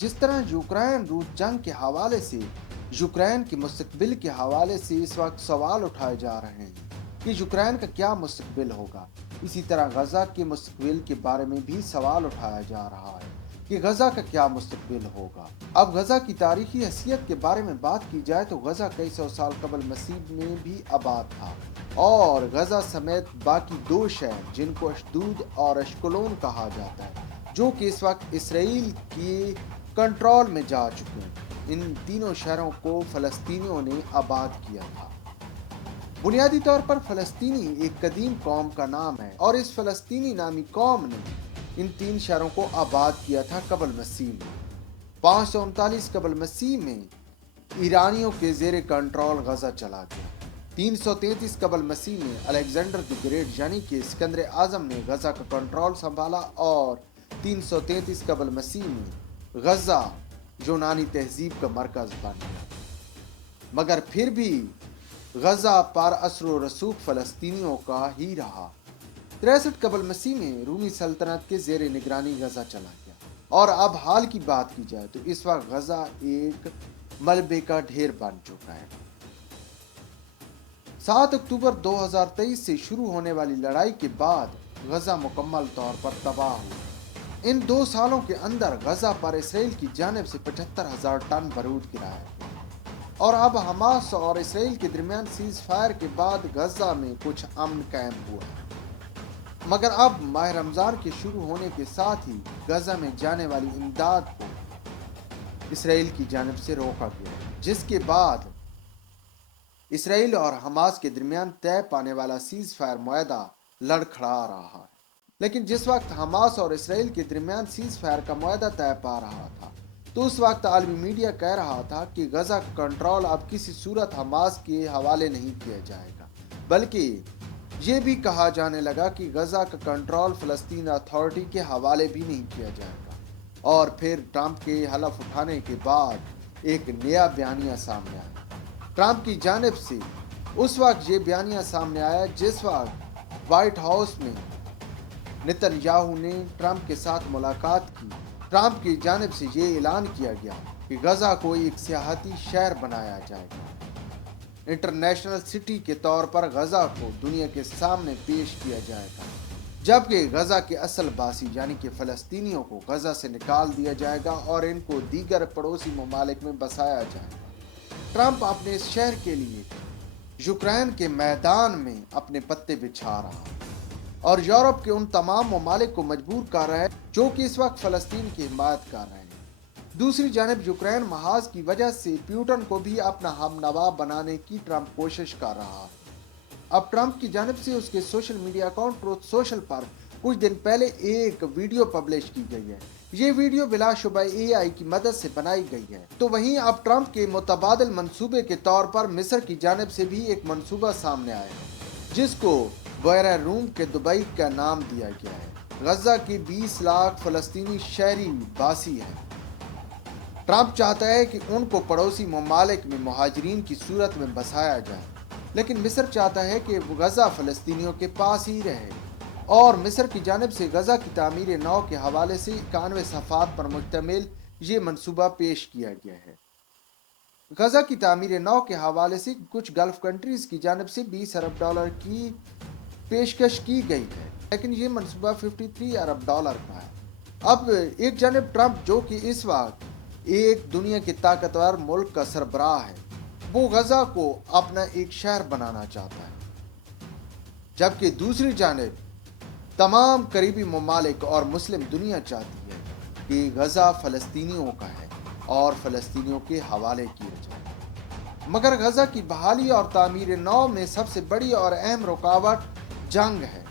جس طرح یوکرین روس جنگ کے حوالے سے یوکرین کے مستقبل کے حوالے سے اس وقت سوال اٹھائے جا رہے ہیں کہ یوکرین کا کیا مستقبل ہوگا، اسی طرح غزہ کے مستقبل کے بارے میں بھی سوال اٹھایا جا رہا ہے کہ غزہ کا کیا مستقبل ہوگا۔ اب غزہ کی تاریخی حیثیت کے بارے میں بات کی جائے تو غزہ کئی سو سال قبل مسیح میں بھی آباد تھا، اور غزہ سمیت باقی دو شہر جن کو اشدود اور اشکلون کہا جاتا ہے، جو کہ اس وقت اسرائیل کی کنٹرول میں جا چکے ہیں، ان تینوں شہروں کو فلسطینیوں نے آباد کیا تھا۔ بنیادی طور پر فلسطینی ایک قدیم قوم کا نام ہے، اور اس فلسطینی نامی قوم نے ان تین شہروں کو آباد کیا تھا قبل مسیح میں۔ 539 قبل مسیح میں ایرانیوں کے زیر کنٹرول غزہ چلا گیا۔ 333 قبل مسیح میں الیگزینڈر دی گریٹ یعنی کہ اسکندر اعظم نے غزہ کا کنٹرول سنبھالا، اور 333 قبل مسیح میں غزہ یونانی تہذیب کا مرکز بن گیا۔ مگر پھر بھی غزہ پر اثر و رسوخ فلسطینیوں کا ہی رہا۔ 63 قبل مسیح میں رومی سلطنت کے زیر نگرانی غزہ چلا گیا، اور اب حال کی بات کی جائے تو اس وقت غزہ ایک ملبے کا ڈھیر بن چکا ہے۔ 7 اکتوبر 2023 سے شروع ہونے والی لڑائی کے بعد غزہ مکمل طور پر تباہ ہوا۔ ان 2 سالوں کے اندر غزہ پر اسرائیل کی جانب سے 75,000 ٹن بارود گرایا گیا، اور اب حماس اور اسرائیل کے درمیان سیز فائر کے بعد غزہ میں کچھ امن قائم ہوا، مگر اب ماہ رمضان کے شروع ہونے کے ساتھ ہی غزہ میں جانے والی امداد کو اسرائیل کی جانب سے روکا گیا، جس کے بعد اسرائیل اور حماس کے درمیان طے پانے والا سیز فائر معاہدہ لڑکھڑا رہا ہے۔ لیکن جس وقت حماس اور اسرائیل کے درمیان سیز فائر کا معاہدہ طے پا رہا تھا تو اس وقت عالمی میڈیا کہہ رہا تھا کہ غزہ کا کنٹرول اب کسی صورت حماس کے حوالے نہیں کیا جائے گا، بلکہ یہ بھی کہا جانے لگا کہ غزہ کا کنٹرول فلسطین اتھارٹی کے حوالے بھی نہیں کیا جائے گا۔ اور پھر ٹرمپ کے حلف اٹھانے کے بعد ایک نیا بیانیہ سامنے آیا۔ ٹرمپ کی جانب سے اس وقت یہ بیانیہ سامنے آیا جس وقت وائٹ ہاؤس میں نتن یاہو نے ٹرمپ کے ساتھ ملاقات کی۔ ٹرمپ کی جانب سے یہ اعلان کیا گیا کہ غزہ کو ایک سیاحتی شہر بنایا جائے گا، انٹرنیشنل سٹی کے طور پر غزہ کو دنیا کے سامنے پیش کیا جائے گا، جبکہ غزہ کے اصل باسی یعنی کہ فلسطینیوں کو غزہ سے نکال دیا جائے گا اور ان کو دیگر پڑوسی ممالک میں بسایا جائے گا۔ ٹرمپ اپنے اس شہر کے لیے یوکرین کے میدان میں اپنے پتے بچھا رہا ہے، اور یورپ کے ان تمام ممالک کو مجبور کر رہا ہے جو کہ اس وقت فلسطین کی حمایت کر رہے ہیں۔ دوسری جانب یوکرین محاذ کی وجہ سے پیوٹن کو بھی اپنا ہم نوا بنانے کی ٹرمپ کوشش کر رہا ہے۔ اب ٹرمپ کی جانب سے اس کے social media account Truth Social پر کچھ دن پہلے ایک ویڈیو پبلش کی گئی ہے۔ یہ ویڈیو بلا شبہ AI کی مدد سے بنائی گئی ہے۔ تو وہیں اب ٹرمپ کے متبادل منصوبے کے طور پر مصر کی جانب سے بھی ایک منصوبہ سامنے آیا ہے، جس کو بحیرہ روم کے دبئی کا نام دیا گیا ہے۔ غزہ کے 20 لاکھ فلسطینی شہری باسی ہیں۔ ٹرمپ چاہتا ہے کہ ان کو پڑوسی ممالک میں مہاجرین کی صورت میں بسایا جائے، لیکن مصر چاہتا ہے کہ غزہ فلسطینیوں کے پاس ہی رہے، اور مصر کی جانب سے غزہ کی تعمیر نو کے حوالے سے 91 صفحات پر مشتمل یہ منصوبہ پیش کیا گیا ہے۔ غزہ کی تعمیر نو کے حوالے سے کچھ گلف کنٹریز کی جانب سے $20 ارب کی پیشکش کی گئی ہے، لیکن یہ منصوبہ $53 ارب کا ہے۔ اب ایک جانب ٹرمپ جو کہ اس وقت ایک دنیا کے طاقتور ملک کا سربراہ ہے، وہ غزہ کو اپنا ایک شہر بنانا چاہتا ہے، جبکہ دوسری جانب تمام قریبی ممالک اور مسلم دنیا چاہتی ہے کہ غزہ فلسطینیوں کا ہے اور فلسطینیوں کے حوالے کیا جائے۔ مگر غزہ کی بحالی اور تعمیر نو میں سب سے بڑی اور اہم رکاوٹ جنگ ہے۔